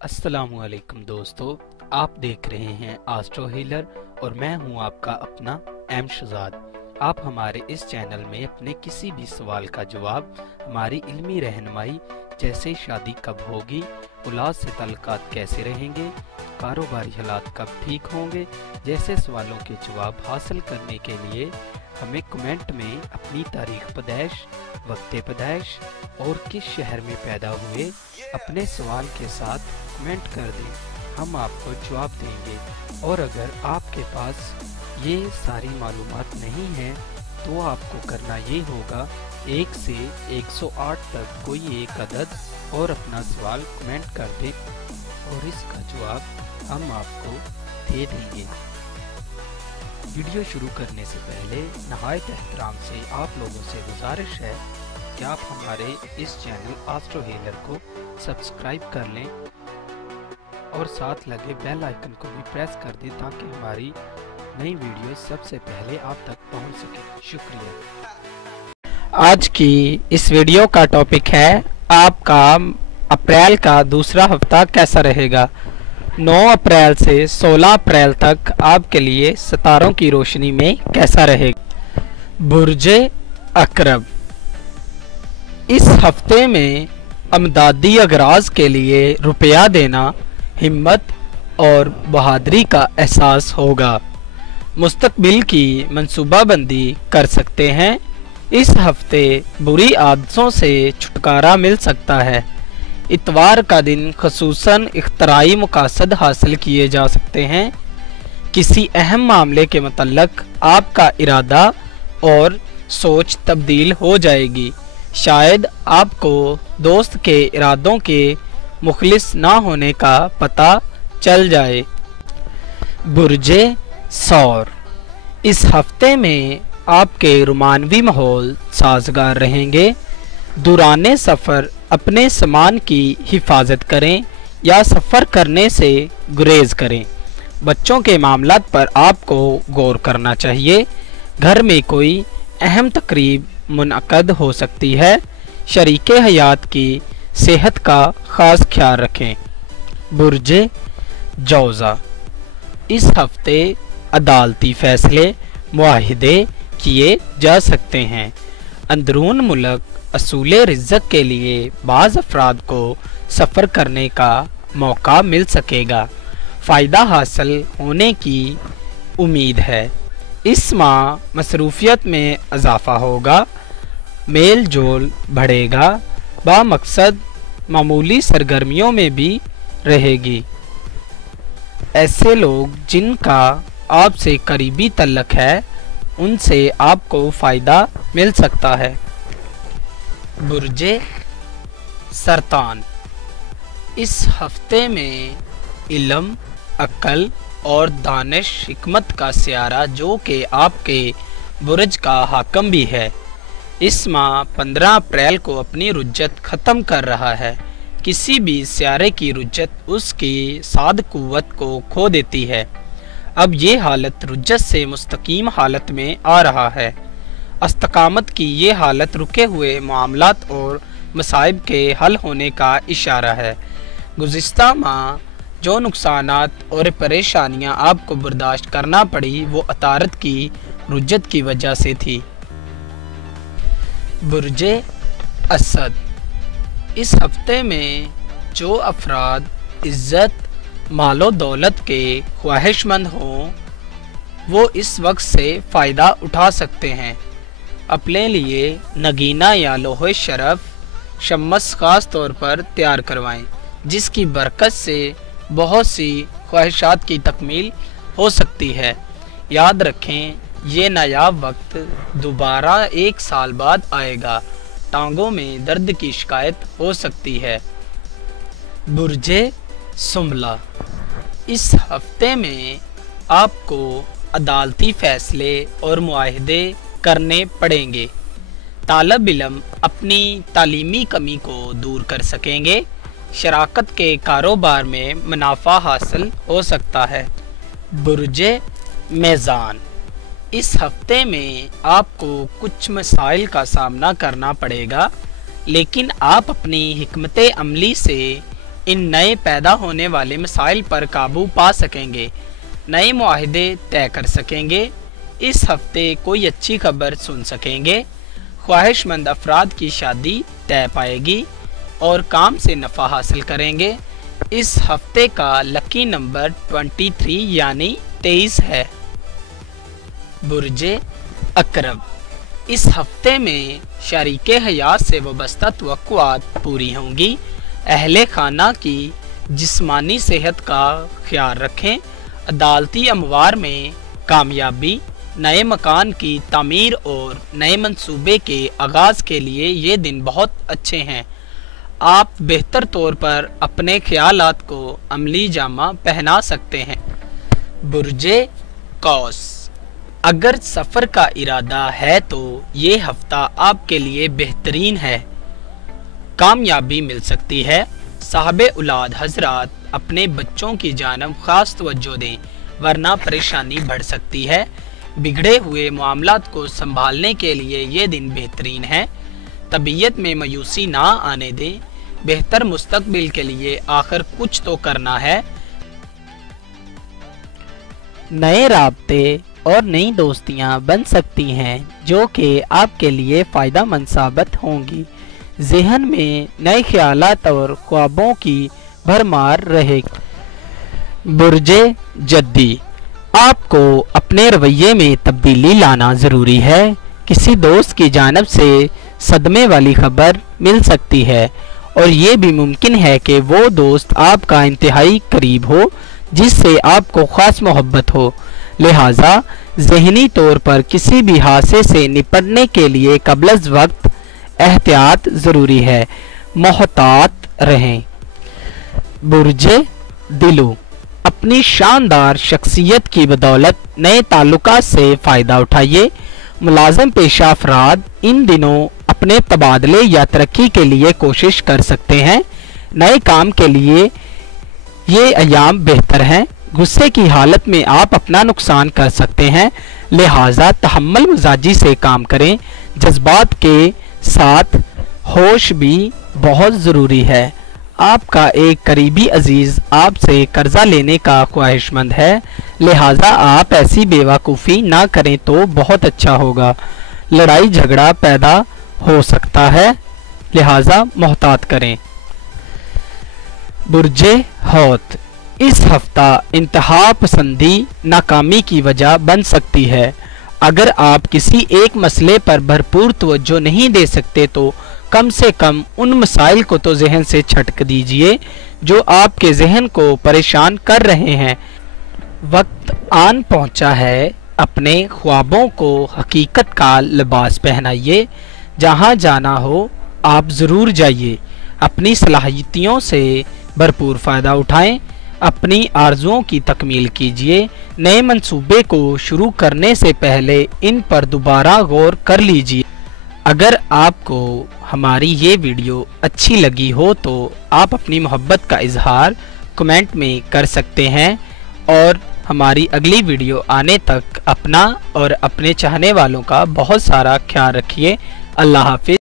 अस्सलामुअलैकुम दोस्तों, आप देख रहे हैं एस्ट्रो हीलर और मैं हूं आपका अपना एम शहजाद। आप हमारे इस चैनल में अपने किसी भी सवाल का जवाब, हमारी इल्मी रहनुमाई जैसे शादी कब होगी, औलाद से ताल्लुकात कैसे रहेंगे, कारोबारी हालात कब ठीक होंगे जैसे सवालों के जवाब हासिल करने के लिए हमें कमेंट में अपनी तारीख पैदाइश, वक्त पैदाइश और किस शहर में पैदा हुए अपने सवाल के साथ कमेंट कर दें। हम आपको जवाब देंगे। और अगर आपके पास ये सारी मालूमात नहीं है तो आपको करना ये होगा 1 से 108 तक कोई एक अदद और अपना सवाल कमेंट कर दें और इसका जवाब हम आपको दे देंगे। वीडियो शुरू करने से पहले नहायत एहतराम से आप लोगों से गुजारिश है कि आप हमारे इस चैनल एस्ट्रो हीलर को सब्सक्राइब कर लें और साथ लगे बेल आइकन को भी प्रेस कर दें ताकि हमारी नई वीडियो सबसे पहले आप तक पहुंच सके। शुक्रिया। आज की इस वीडियो का टॉपिक है आपका अप्रैल का दूसरा हफ्ता कैसा रहेगा। 9 अप्रैल से 16 अप्रैल तक आपके लिए सितारों की रोशनी में कैसा रहेगा। बुर्जे अकरब, इस हफ्ते में अमदादी अगराज के लिए रुपया देना हिम्मत और बहादुरी का एहसास होगा। मुस्तकबिल की मंसूबाबंदी कर सकते हैं। इस हफ्ते बुरी आदतों से छुटकारा मिल सकता है। इतवार का दिन खसूसन इख्तराई मकासद हासिल किए जा सकते हैं। किसी अहम मामले के मुतल्लक आपका इरादा और सोच तब्दील हो जाएगी। शायद आपको दोस्त के इरादों के मुखलिस ना होने का पता चल जाए। बुर्जे सौर, इस हफ्ते में आपके रोमानवी माहौल साजगार रहेंगे। दुराने सफ़र अपने सामान की हिफाजत करें या सफ़र करने से गुरेज करें। बच्चों के मामलात पर आपको गौर करना चाहिए। घर में कोई अहम तकरीब मुनअक़द हो सकती है। शरीके हयात की सेहत का ख़ास ख्याल रखें। बुर्जे जौज़ा, इस हफ्ते अदालती फ़ैसले मुआहिदे किए जा सकते हैं। अंदरून मुल्क असूले रिज़्क़ के लिए बाज़ अफराद को सफ़र करने का मौका मिल सकेगा। फ़ायदा हासिल होने की उम्मीद है। इस माह मसरूफ़ियत में इजाफ़ा होगा। मेल जोल बढ़ेगा। बामकसद मामूली सरगर्मियों में भी रहेगी। ऐसे लोग जिनका आपसे करीबी तल्लक है उनसे आपको फ़ायदा मिल सकता है। बुर्जे सरतान, इस हफ्ते में इल्म, अक्ल और दानिश हिकमत का सियारा जो कि आपके बुर्ज का हाकम भी है, इस माह 15 अप्रैल को अपनी रुज्जत ख़त्म कर रहा है। किसी भी सियारे की रुज्जत उसकी साद कुव्वत को खो देती है। अब ये हालत रुज्जत से मुस्तकीम हालत में आ रहा है। इस्तकामत की ये हालत रुके हुए मामलात और मसाइब के हल होने का इशारा है। गुज़िश्ता माह जो नुकसानात और परेशानियां आपको बर्दाश्त करना पड़ी वो अतारत की रुज्जत की वजह से थी। बुर्जे असद, इस हफ्ते में जो अफराद इज़्ज़त, मालो दौलत के ख्वाहिशमंद हों वो इस वक्त से फ़ायदा उठा सकते हैं। अपने लिए नगीना या लोहे शरफ शम्मस ख़ास तौर पर तैयार करवाएं जिसकी बरकत से बहुत सी ख्वाहिशात की तकमील हो सकती है। याद रखें ये नायाब वक्त दोबारा 1 साल बाद आएगा। टांगों में दर्द की शिकायत हो सकती है। बुर्जे सुमला, इस हफ्ते में आपको अदालती फ़ैसले और मुआहिदे करने पड़ेंगे। तालब इल्म अपनी तालीमी कमी को दूर कर सकेंगे। शराकत के कारोबार में मुनाफा हासिल हो सकता है। बुर्जे मीज़ान, इस हफ्ते में आपको कुछ मसाइल का सामना करना पड़ेगा लेकिन आप अपनी हिकमत अमली से इन नए पैदा होने वाले मसाइल पर काबू पा सकेंगे, नए मुआहदे तय कर सकेंगे। इस हफ्ते कोई अच्छी खबर सुन सकेंगे, ख्वाहिशमंद अफराद की शादी तय पाएगी और काम से नफ़ा हासिल करेंगे। इस हफ्ते का लकी नंबर 23 यानी 23 है। बुर्जे अकरब, इस हफ्ते में शरीके हयात से वाबस्ता तवक्कुआत पूरी होंगी। अहले खाना की जिस्मानी सेहत का ख्याल रखें। अदालती अमवार में कामयाबी, नए मकान की तामीर और नए मंसूबे के आगाज़ के लिए ये दिन बहुत अच्छे हैं। आप बेहतर तौर पर अपने ख्यालात को अमली जामा पहना सकते हैं। बुर्जे कौस, अगर सफ़र का इरादा है तो ये हफ्ता आपके लिए बेहतरीन है, कामयाबी मिल सकती है। साहबे औलाद हजरात अपने बच्चों की जानब ख़ास तवज्जो दें, वरना परेशानी बढ़ सकती है। बिगड़े हुए मामलात को संभालने के लिए ये दिन बेहतरीन है। तबीयत में मायूसी ना आने दें, बेहतर मुस्तकबिल के लिए आखिर कुछ तो करना है। नए राब्ते और नई दोस्तियां बन सकती हैं जो कि आपके लिए फ़ायदेमंद साबित होंगी। ज़हन में नए ख्यालात और ख्वाबों की भरमार रहेगी। बुर्जे जद्दी, आपको अपने रवैये में तब्दीली लाना ज़रूरी है। किसी दोस्त की जानब से सदमे वाली खबर मिल सकती है और ये भी मुमकिन है कि वो दोस्त आपका इंतहाई करीब हो जिससे आपको ख़ास मोहब्बत हो। लिहाजा ज़हनी तौर पर किसी भी हादसे से निपटने के लिए क़ब्ल वक्त एहतियात ज़रूरी है, मोहतात रहें। बुर्जे दिलो, अपनी शानदार शख्सियत की बदौलत नए ताल्लुकात से फ़ायदा उठाइए। मुलाज़िम पेशा अफराद इन दिनों अपने तबादले या तरक्की के लिए कोशिश कर सकते हैं। नए काम के लिए ये अयाम बेहतर हैं। गुस्से की हालत में आप अपना नुकसान कर सकते हैं, लिहाजा तहम्मुल मिजाजी से काम करें। जज्बात के साथ होश भी बहुत ज़रूरी है। आपका एक करीबी अजीज़ आपसे कर्जा लेने का ख्वाहिशमंद है, लिहाजा आप ऐसी बेवकूफ़ी ना करें तो बहुत अच्छा होगा। लड़ाई झगड़ा पैदा हो सकता है, लिहाजा मोहतात करें। बुर्जे हौत, इस हफ्ता इंतहा पसंदी नाकामी की वजह बन सकती है। अगर आप किसी एक मसले पर भरपूर तवज्जो नहीं दे सकते तो कम से कम उन मसाइल को तो जहन से छटक दीजिए जो आपके जहन को परेशान कर रहे हैं। वक्त आन पहुंचा है, अपने ख्वाबों को हकीकत का लिबास पहनाइए। जहां जाना हो आप ज़रूर जाइए। अपनी सलाहियतों से भरपूर फ़ायदा उठाएं। अपनी आरज़ुओं की तकमील कीजिए। नए मंसूबे को शुरू करने से पहले इन पर दोबारा गौर कर लीजिए। अगर आपको हमारी ये वीडियो अच्छी लगी हो तो आप अपनी मोहब्बत का इजहार कमेंट में कर सकते हैं और हमारी अगली वीडियो आने तक अपना और अपने चाहने वालों का बहुत सारा ख्याल रखिए। अल्लाह हाफिज़।